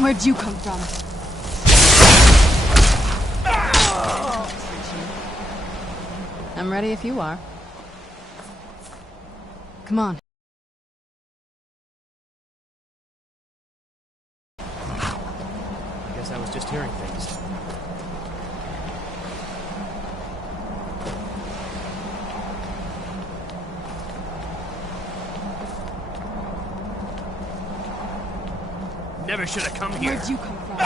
Where'd you come from? I'm ready if you are. Come on. I guess I was just hearing things. Never should have come here. Where'd you come from?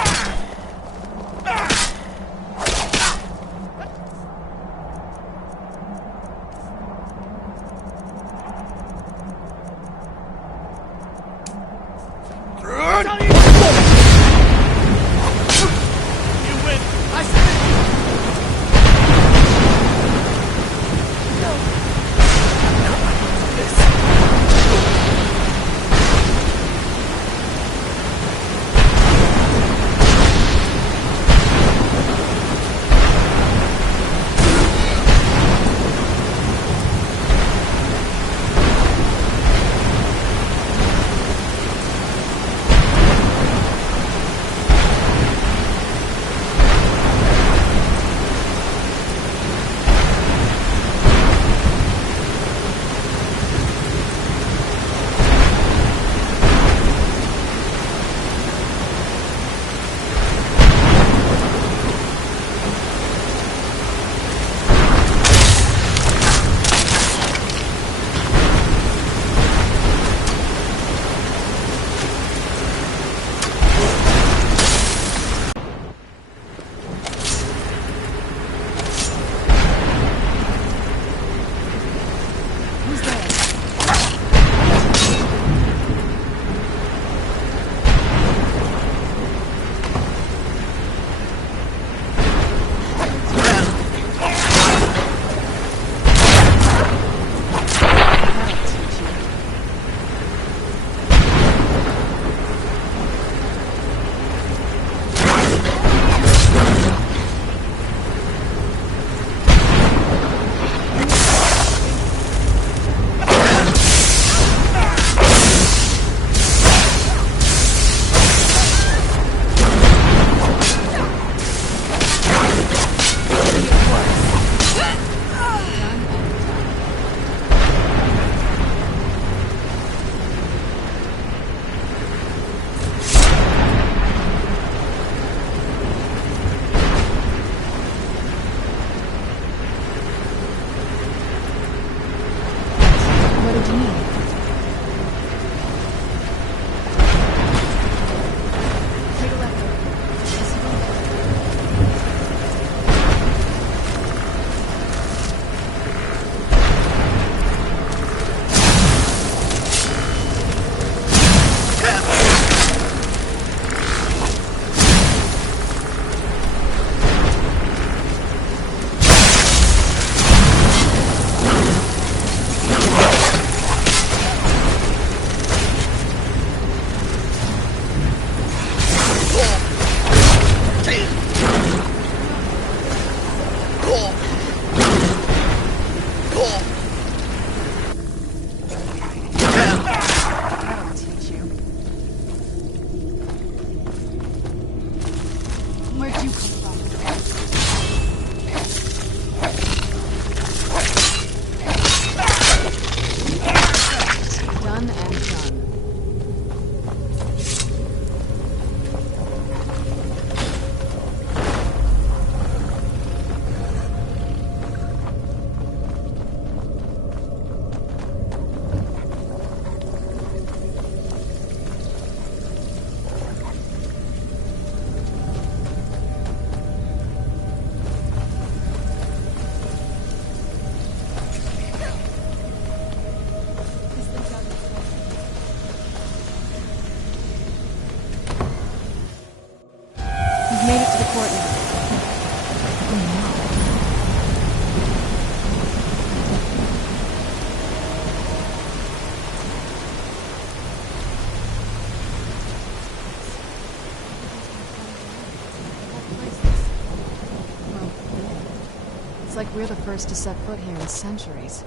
It's like we're the first to set foot here in centuries.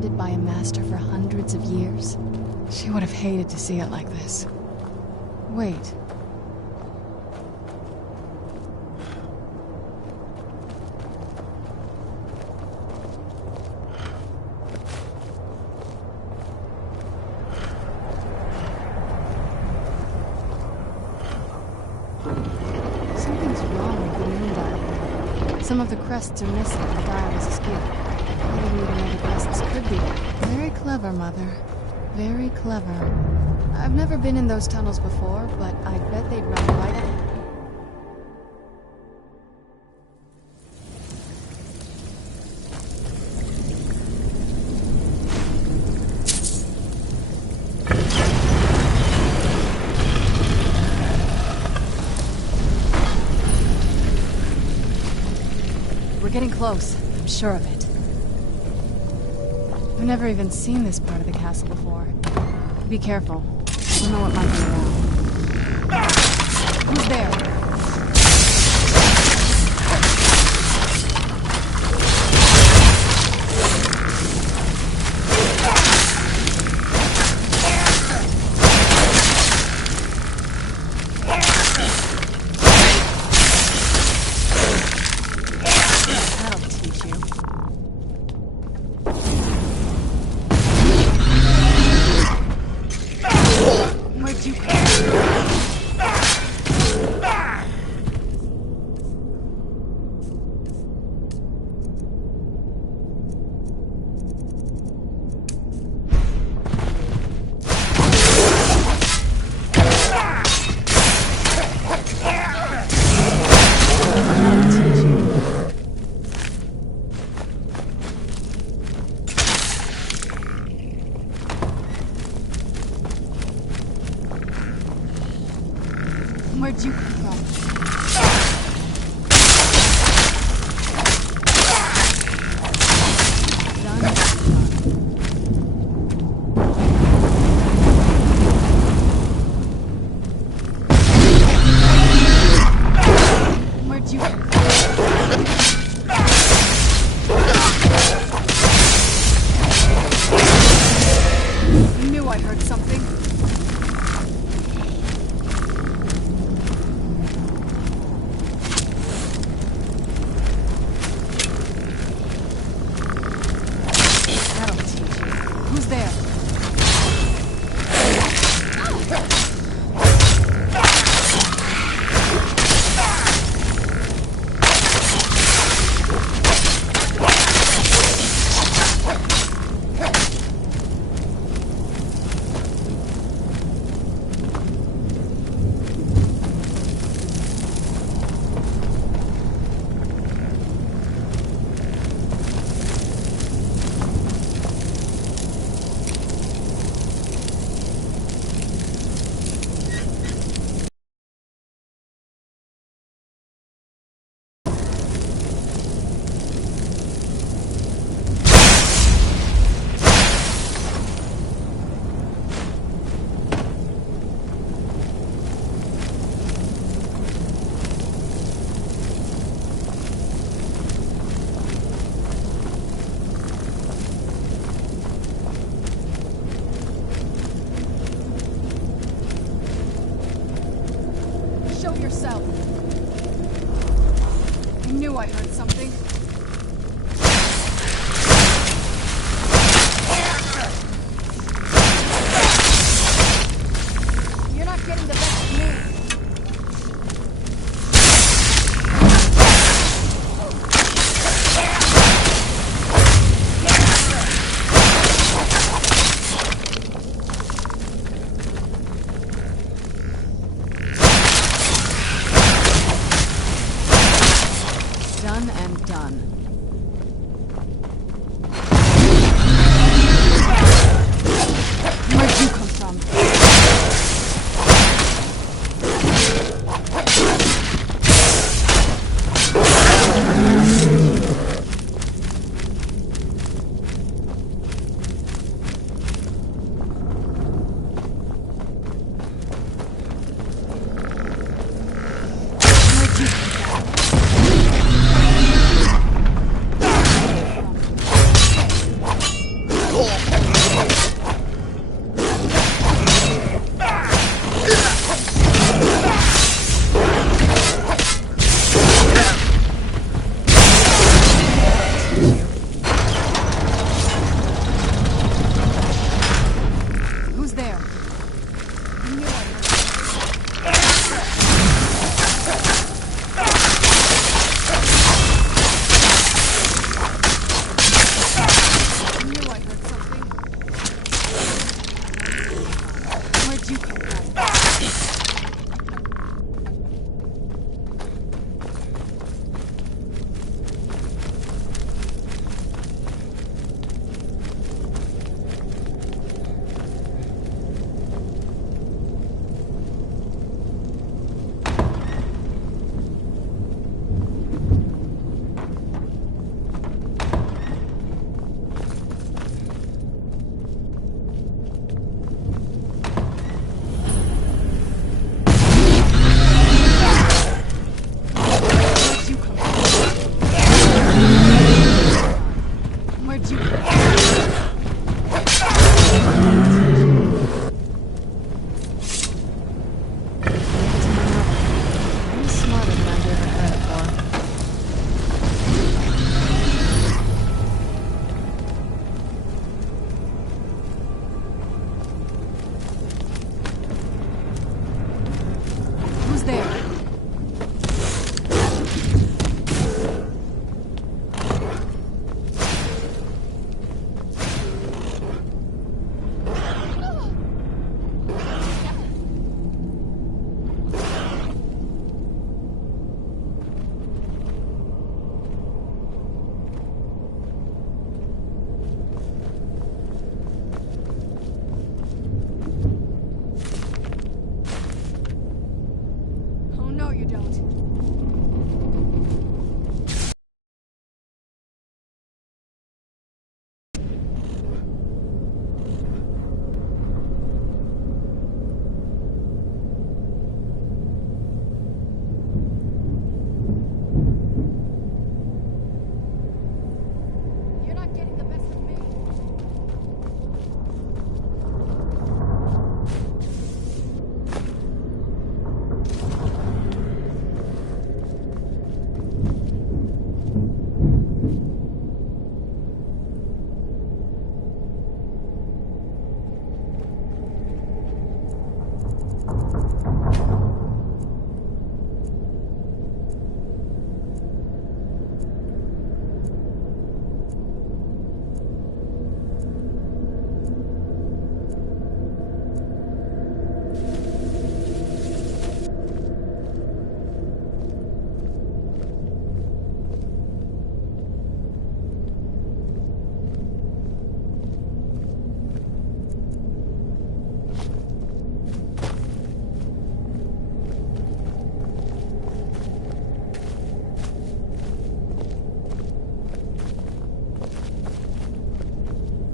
tended by a master for hundreds of years? She would have hated to see it like this. Wait. Something's wrong with the moon dial. Some of the crests are missing and the dial is askew. Maybe we know the crests could be. Very clever, Mother. Very clever. I've never been in those tunnels before, but I bet they'd run right at. We're getting close. I'm sure of it. I've never even seen this part of the castle before. Be careful. I don't know what might be around. Who's there? Where'd you come from? Where'd you come from? I knew I heard something.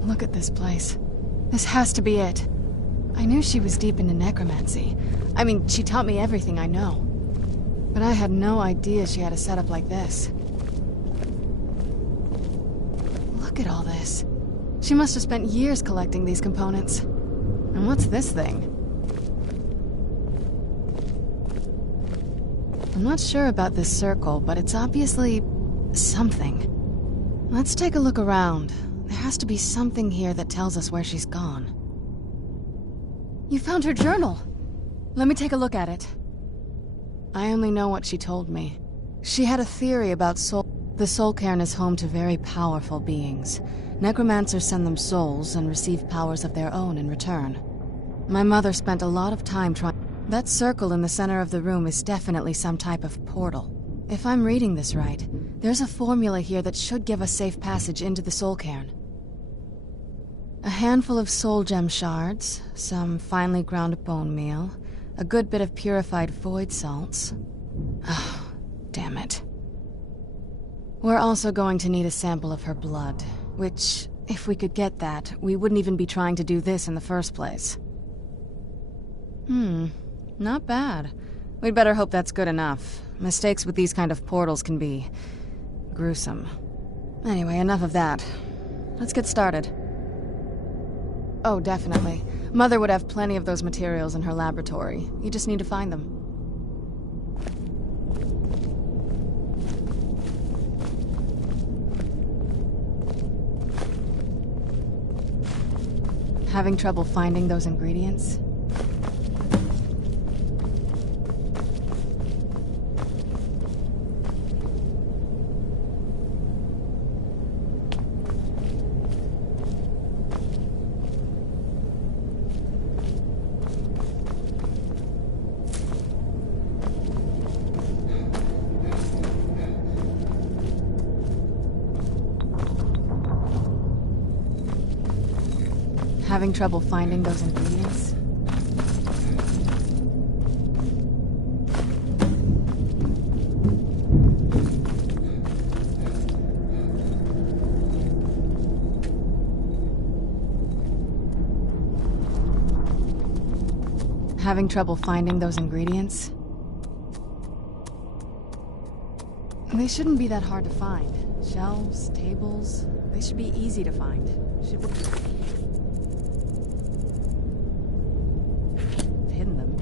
Look at this place. This has to be it. I knew she was deep into necromancy. I mean, she taught me everything I know. But I had no idea she had a setup like this. Look at all this. She must have spent years collecting these components. And what's this thing? I'm not sure about this circle, but it's obviously something. Let's take a look around. There has to be something here that tells us where she's gone. You found her journal! Let me take a look at it. I only know what she told me. She had a theory about soul. The soul cairn is home to very powerful beings. Necromancers send them souls and receive powers of their own in return. My mother spent a lot of time trying. That circle in the center of the room is definitely some type of portal. If I'm reading this right, there's a formula here that should give us safe passage into the soul cairn. A handful of soul gem shards, some finely ground bone meal, a good bit of purified void salts. Oh, damn it. We're also going to need a sample of her blood, which, if we could get that, we wouldn't even be trying to do this in the first place. Not bad. We'd better hope that's good enough. Mistakes with these kind of portals can be gruesome. Anyway, enough of that. Let's get started. Oh, definitely. Mother would have plenty of those materials in her laboratory. You just need to find them. Having trouble finding those ingredients? Having trouble finding those ingredients? Having trouble finding those ingredients? They shouldn't be that hard to find. Shelves, tables, they should be easy to find. Hidden them.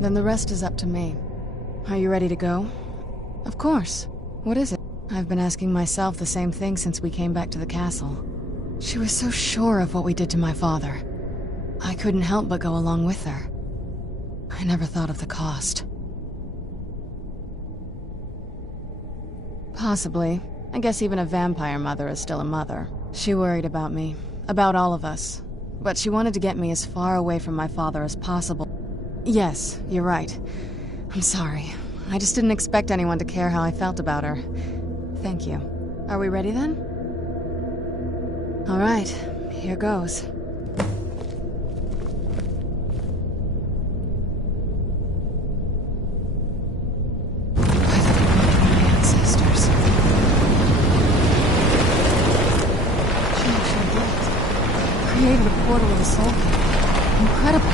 Then the rest is up to me. Are you ready to go? Of course. What is it? I've been asking myself the same thing since we came back to the castle. She was so sure of what we did to my father. I couldn't help but go along with her. I never thought of the cost. Possibly. I guess even a vampire mother is still a mother. She worried about me. About all of us. But she wanted to get me as far away from my father as possible. Yes, you're right. I'm sorry. I just didn't expect anyone to care how I felt about her. Thank you. Are we ready then? All right, here goes. Ancestors. She actually did it. Created a portal with a soul key. Incredible.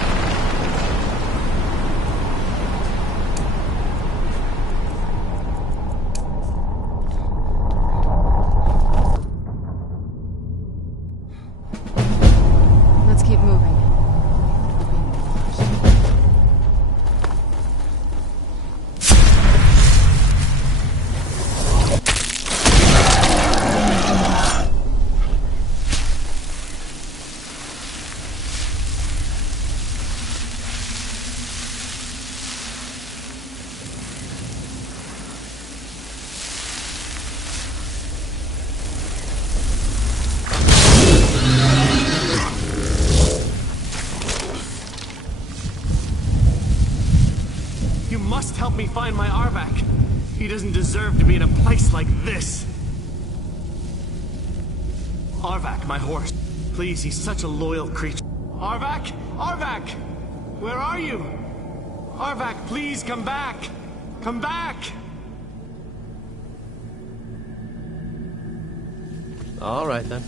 You must help me find my Arvak. He doesn't deserve to be in a place like this. Arvak, my horse. Please, he's such a loyal creature. Arvak? Arvak! Where are you? Arvak, please come back! Come back! All right, then.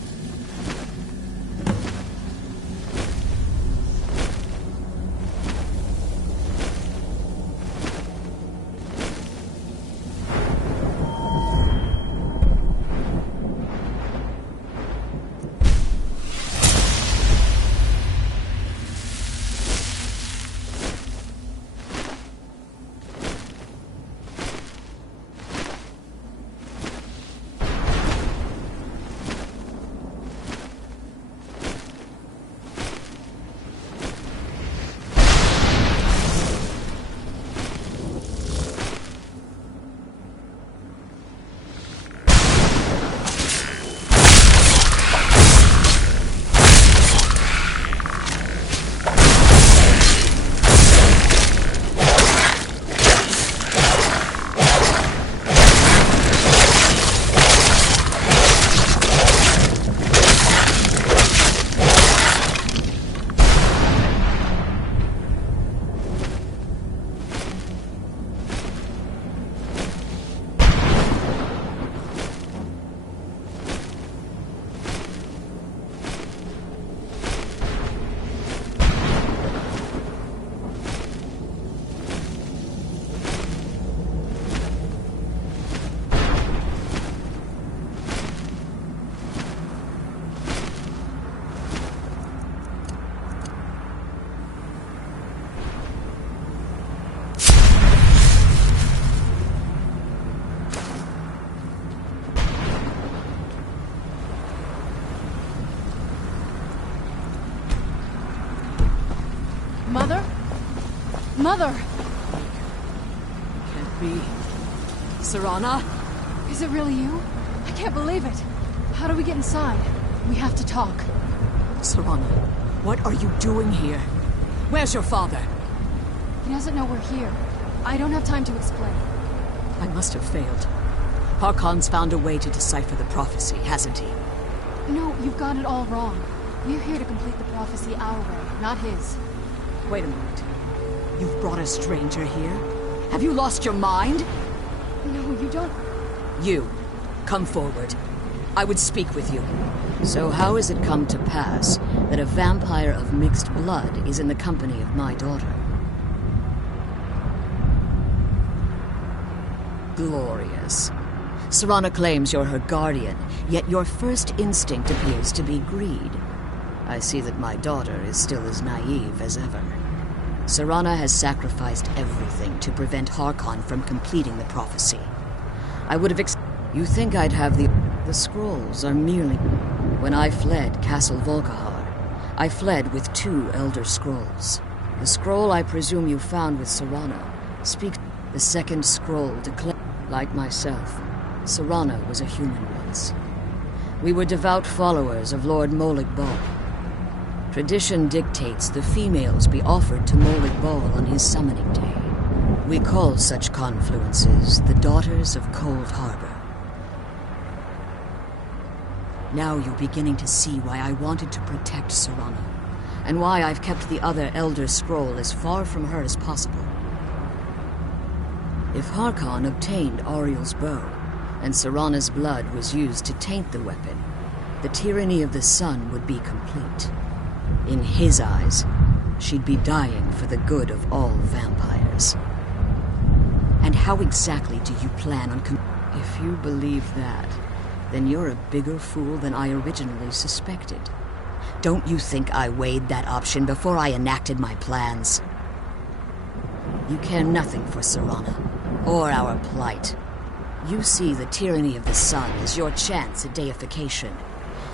Mother? Mother! Can't be. Serana? Is it really you? I can't believe it. How do we get inside? We have to talk. Serana, what are you doing here? Where's your father? He doesn't know we're here. I don't have time to explain. I must have failed. Harkon's found a way to decipher the prophecy, hasn't he? No, you've got it all wrong. We're here to complete the prophecy our way, not his. Wait a moment. You've brought a stranger here? Have you lost your mind? No, you don't... You, come forward. I would speak with you. So how has it come to pass that a vampire of mixed blood is in the company of my daughter? Glorious. Serana claims you're her guardian, yet your first instinct appears to be greed. I see that my daughter is still as naive as ever. Serana has sacrificed everything to prevent Harkon from completing the prophecy. I would have You think I'd have The scrolls are merely... When I fled Castle Volkihar, I fled with 2 Elder Scrolls. The scroll I presume you found with Serana speaks... The second scroll declares... Like myself, Serana was a human once. We were devout followers of Lord Molig Bal. Tradition dictates the females be offered to Molig Bal on his summoning day. We call such confluences the Daughters of Cold Harbor. Now you're beginning to see why I wanted to protect Serana, and why I've kept the other Elder Scroll as far from her as possible. If Harkon obtained Ariel's bow, and Serana's blood was used to taint the weapon, the tyranny of the sun would be complete. In his eyes, she'd be dying for the good of all vampires. And how exactly do you plan on If you believe that, then you're a bigger fool than I originally suspected. Don't you think I weighed that option before I enacted my plans? You care nothing for Serana, or our plight. You see the tyranny of the sun as your chance at deification.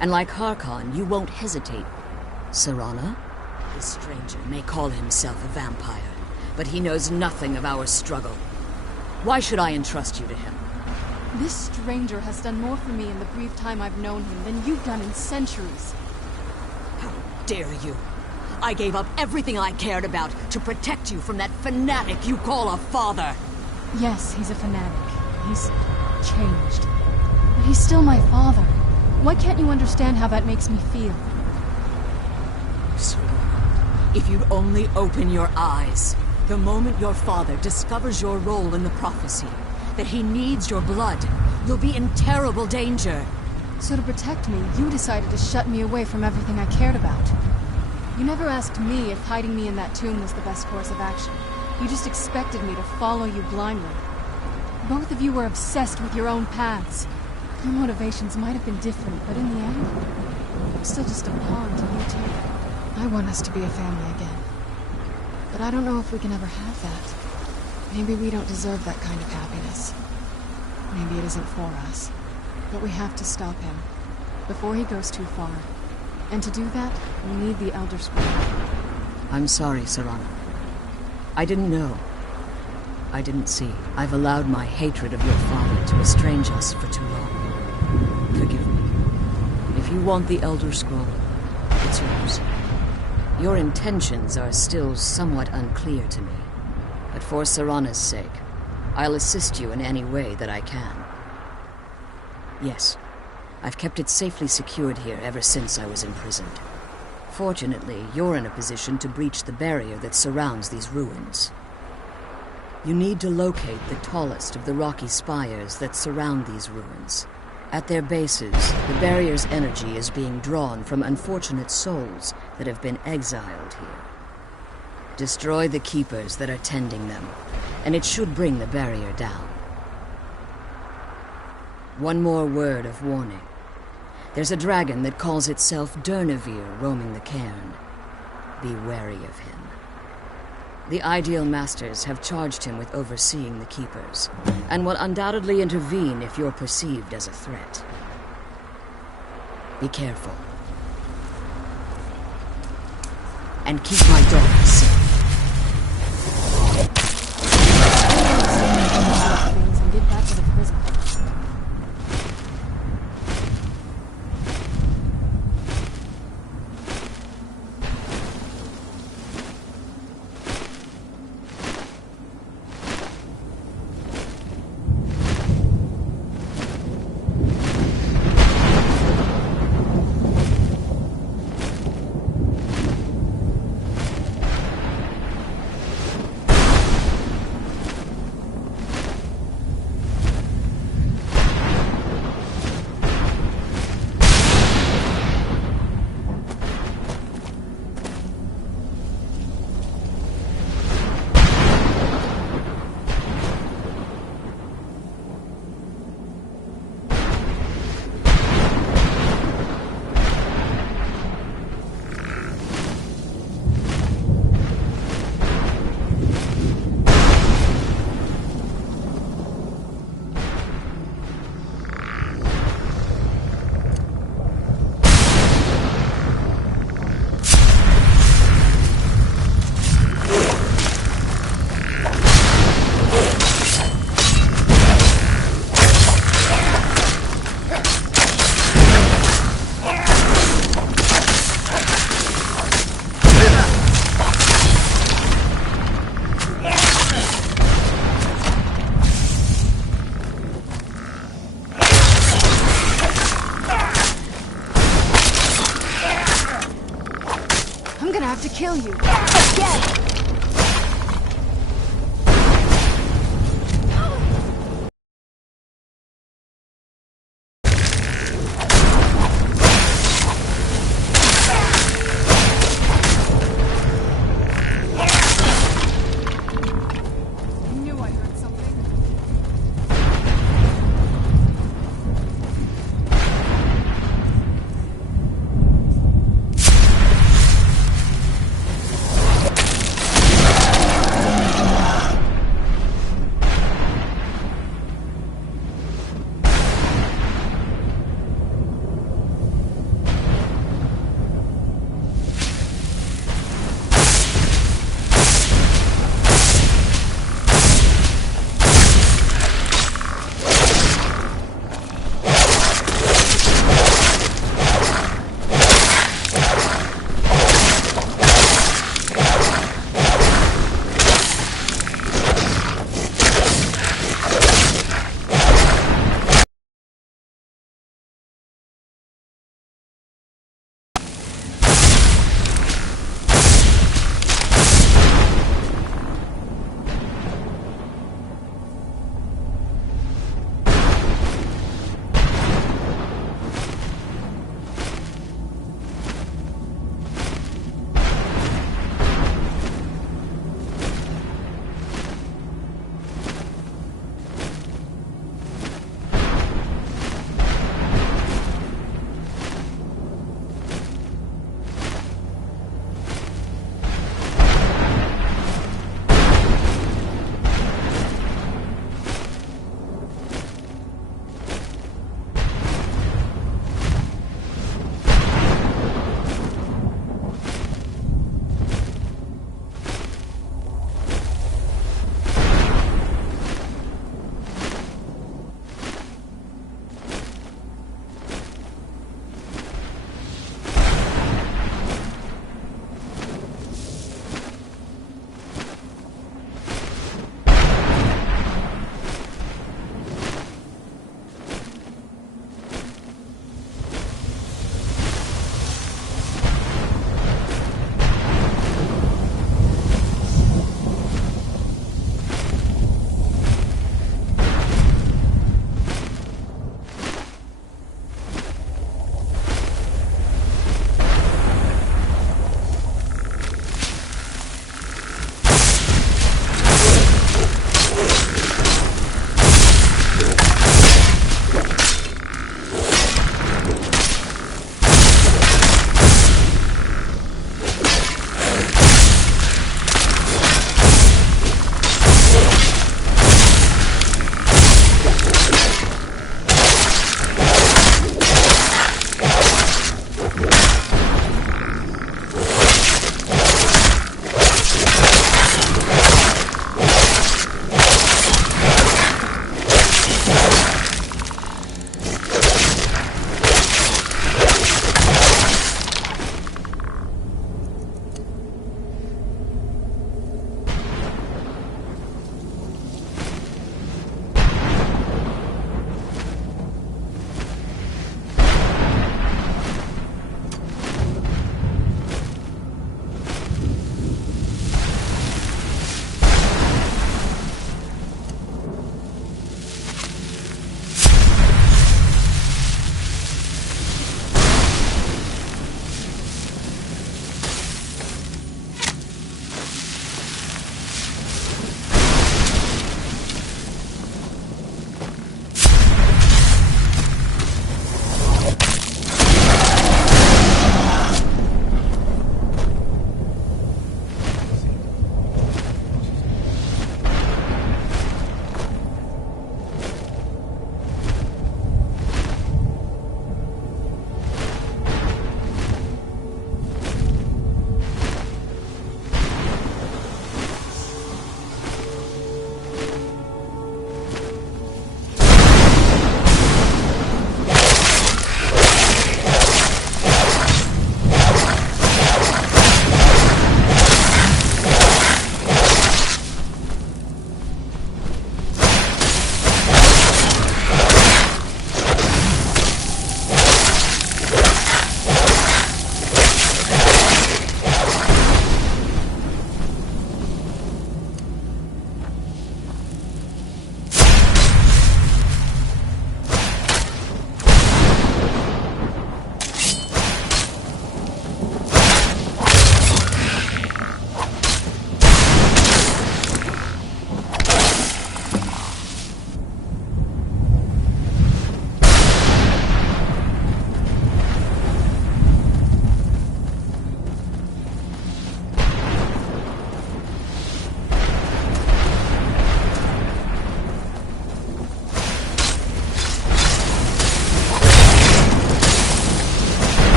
And like Harkon, you won't hesitate. Serana? This stranger may call himself a vampire, but he knows nothing of our struggle. Why should I entrust you to him? This stranger has done more for me in the brief time I've known him than you've done in centuries. How dare you? I gave up everything I cared about to protect you from that fanatic you call a father. Yes, he's a fanatic. He's changed. But he's still my father. Why can't you understand how that makes me feel? Serona, if you'd only open your eyes. The moment your father discovers your role in the prophecy, that he needs your blood, you'll be in terrible danger. So to protect me, you decided to shut me away from everything I cared about. You never asked me if hiding me in that tomb was the best course of action. You just expected me to follow you blindly. Both of you were obsessed with your own paths. Your motivations might have been different, but in the end, I'm still just a pawn to you two. I want us to be a family again. But I don't know if we can ever have that. Maybe we don't deserve that kind of happiness. Maybe it isn't for us. But we have to stop him, before he goes too far. And to do that, we need the Elder Scroll. I'm sorry, Serana. I didn't know. I didn't see. I've allowed my hatred of your father to estrange us for too long. Forgive me. If you want the Elder Scroll, it's yours. Your intentions are still somewhat unclear to me, but for Serana's sake, I'll assist you in any way that I can. Yes, I've kept it safely secured here ever since I was imprisoned. Fortunately, you're in a position to breach the barrier that surrounds these ruins. You need to locate the tallest of the rocky spires that surround these ruins. At their bases, the barrier's energy is being drawn from unfortunate souls that have been exiled here. Destroy the keepers that are tending them, and it should bring the barrier down. One more word of warning. There's a dragon that calls itself Durnevere roaming the cairn. Be wary of him. The Ideal Masters have charged him with overseeing the Keepers, and will undoubtedly intervene if you're perceived as a threat. Be careful. And keep my daughter safe. Things and get back to the prison. Kill you. Again!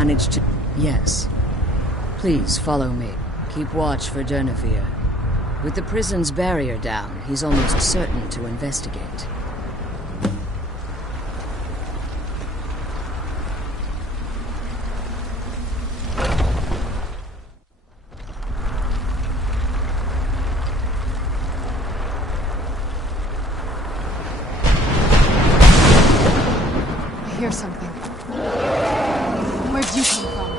managed to... Yes. Please follow me. Keep watch for Durnevere. With the prison's barrier down, he's almost certain to investigate. I hear something. Where'd you come from?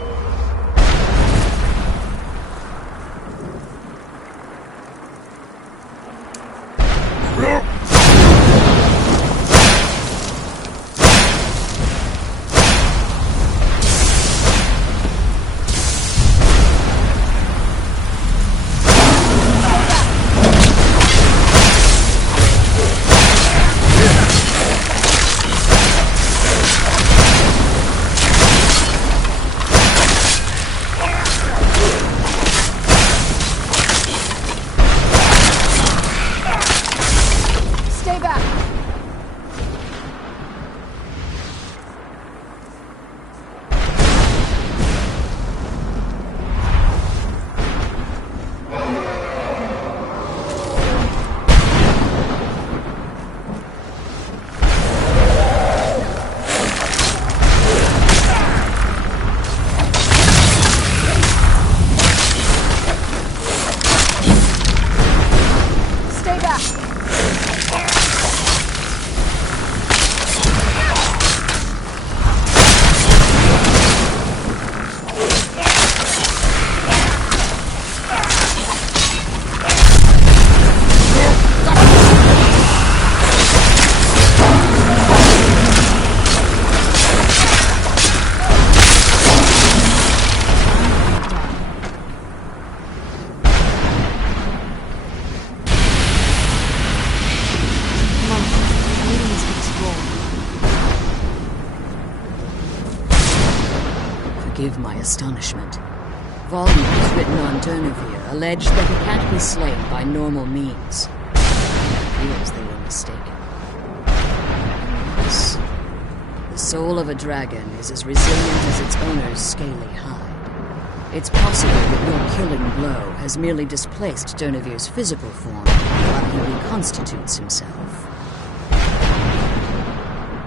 Stay back! Stay back! Come on, I'm leading this big scroll. Forgive my astonishment. Volumes written on Durnevere allege that he can't be slain by normal means. It appears they were mistaken. Yes. The soul of a dragon is as resilient as its owner's scaly hide. It's possible that your killing blow has merely displaced Durnevere's physical form while he reconstitutes himself.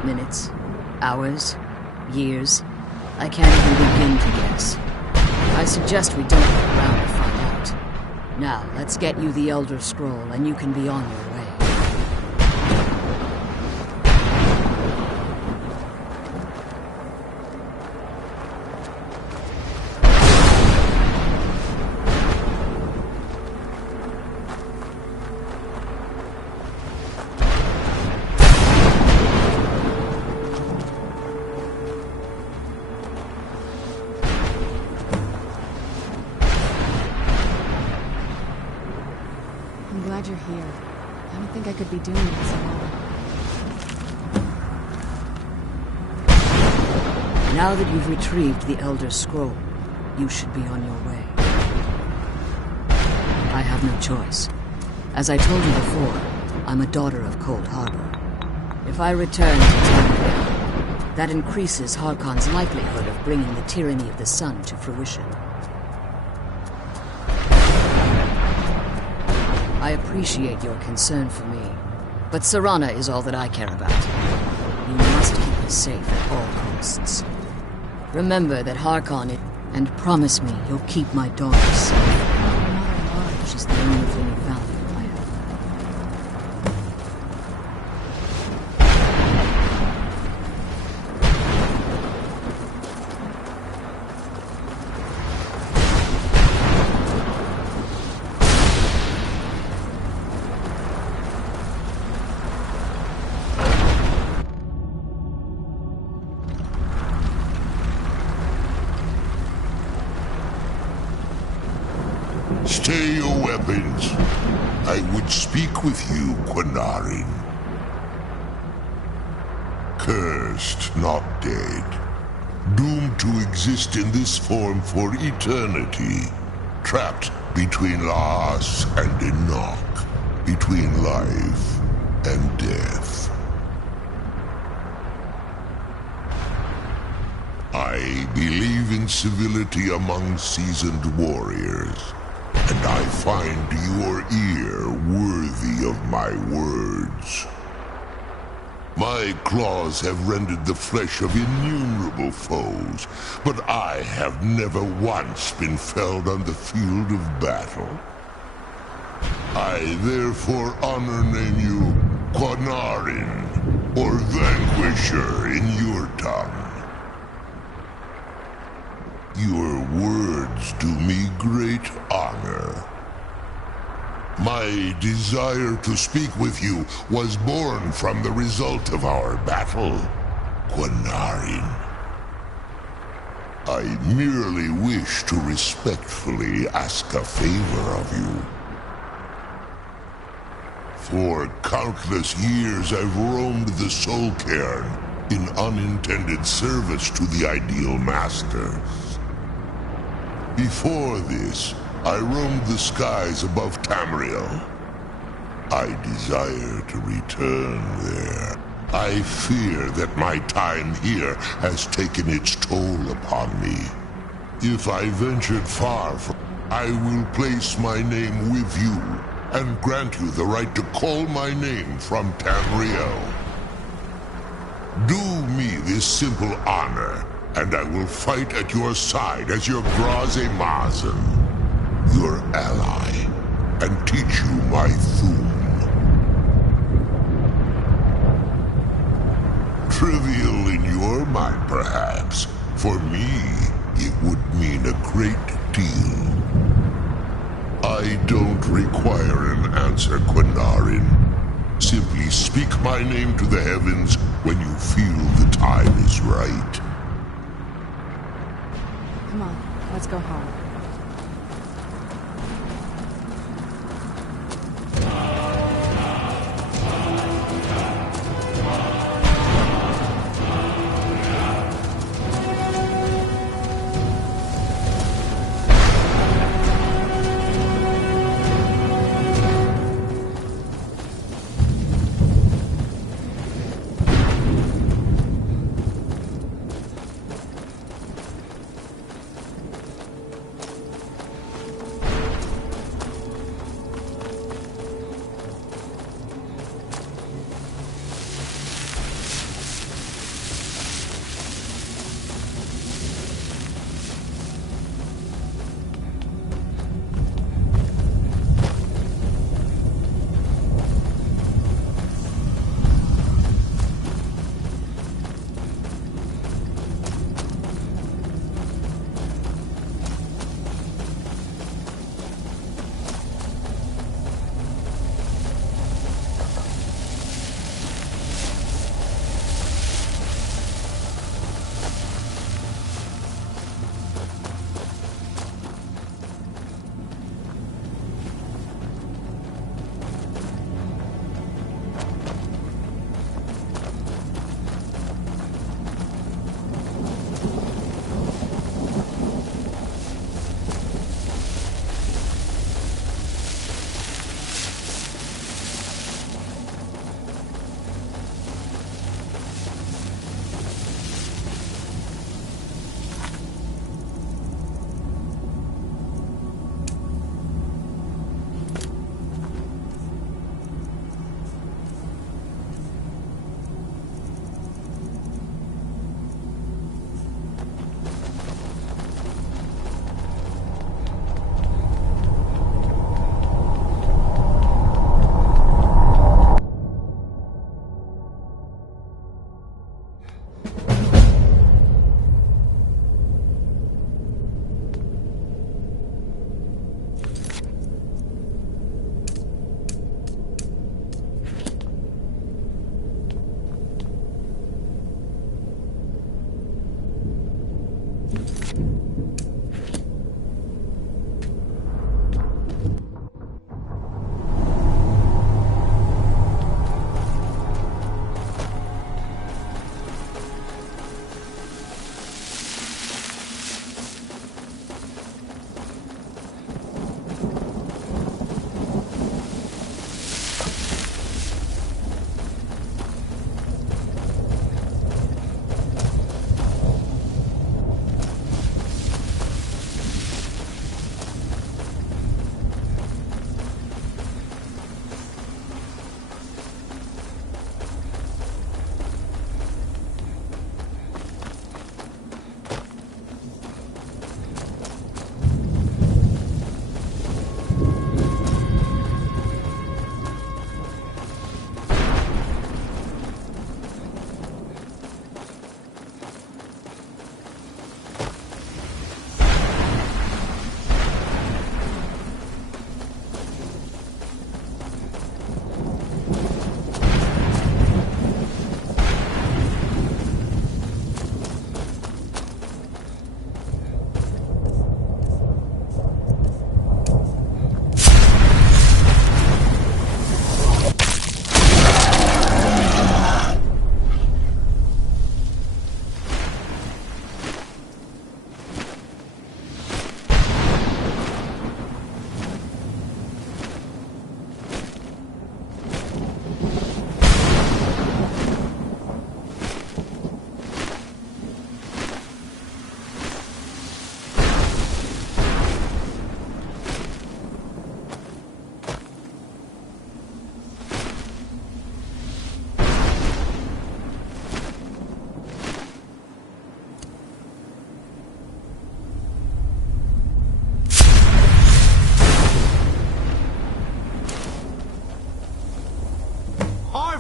Minutes, hours, years, I can't even begin to guess. I suggest we don't look around to find out. Now, let's get you the Elder Scroll and you can be on your way. I'm glad you're here. I don't think I could be doing this alone. Now that you've retrieved the Elder Scroll, you should be on your way. I have no choice. As I told you before, I'm a daughter of Cold Harbor. If I return to Durnevere, that increases Harkon's likelihood of bringing the tyranny of the sun to fruition. I appreciate your concern for me, but Serana is all that I care about. You must keep her safe at all costs. Remember that Harkon is, and promise me you'll keep my daughter safe. She's the only thing of value I have. Stay your weapons. I would speak with you, Quinarin. Cursed, not dead. Doomed to exist in this form for eternity. Trapped between Laas and Enoch. Between life and death. I I believe in civility among seasoned warriors, and I find your ear worthy of my words. My claws have rended the flesh of innumerable foes, but I have never once been felled on the field of battle. I therefore honor name you Quanarin, or Vanquisher in your tongue. Your words do me great honor. My desire to speak with you was born from the result of our battle, Quanarin. I merely wish to respectfully ask a favor of you. For countless years I've roamed the Soul Cairn in unintended service to the Ideal Masters. Before this, I roamed the skies above Tamriel. I desire to return there. I fear that my time here has taken its toll upon me. If I ventured far from, I will place my name with you and grant you the right to call my name from Tamriel. Do me this simple honor, and I will fight at your side as your Graze Mazen, your ally, and teach you my Thum. Trivial in your mind, perhaps. For me, it would mean a great deal. I don't require an answer, Quanarin. Simply speak my name to the heavens when you feel the time is right. Come on, let's go home.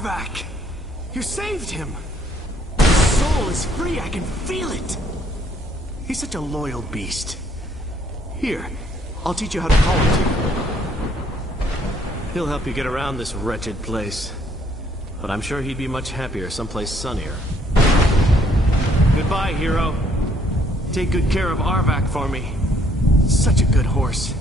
Arvak! You saved him! His soul is free, I can feel it! He's such a loyal beast. Here, I'll teach you how to call him to you. He'll help you get around this wretched place. But I'm sure he'd be much happier someplace sunnier. Goodbye, hero. Take good care of Arvak for me. Such a good horse.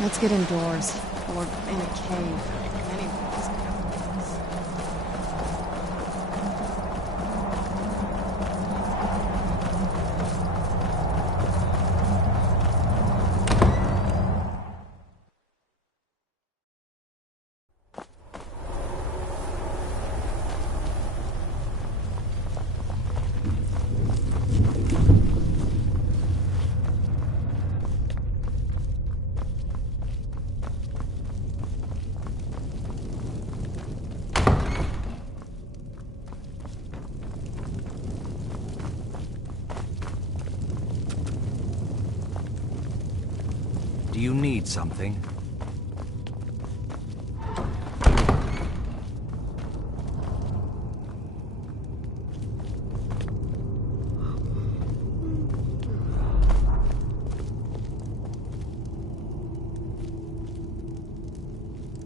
Let's get indoors, or in a cave. Anyways. Do you need something?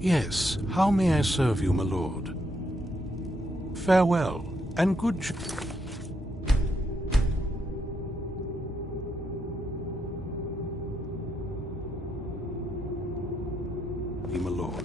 Yes, how may I serve you, my lord? Farewell, and good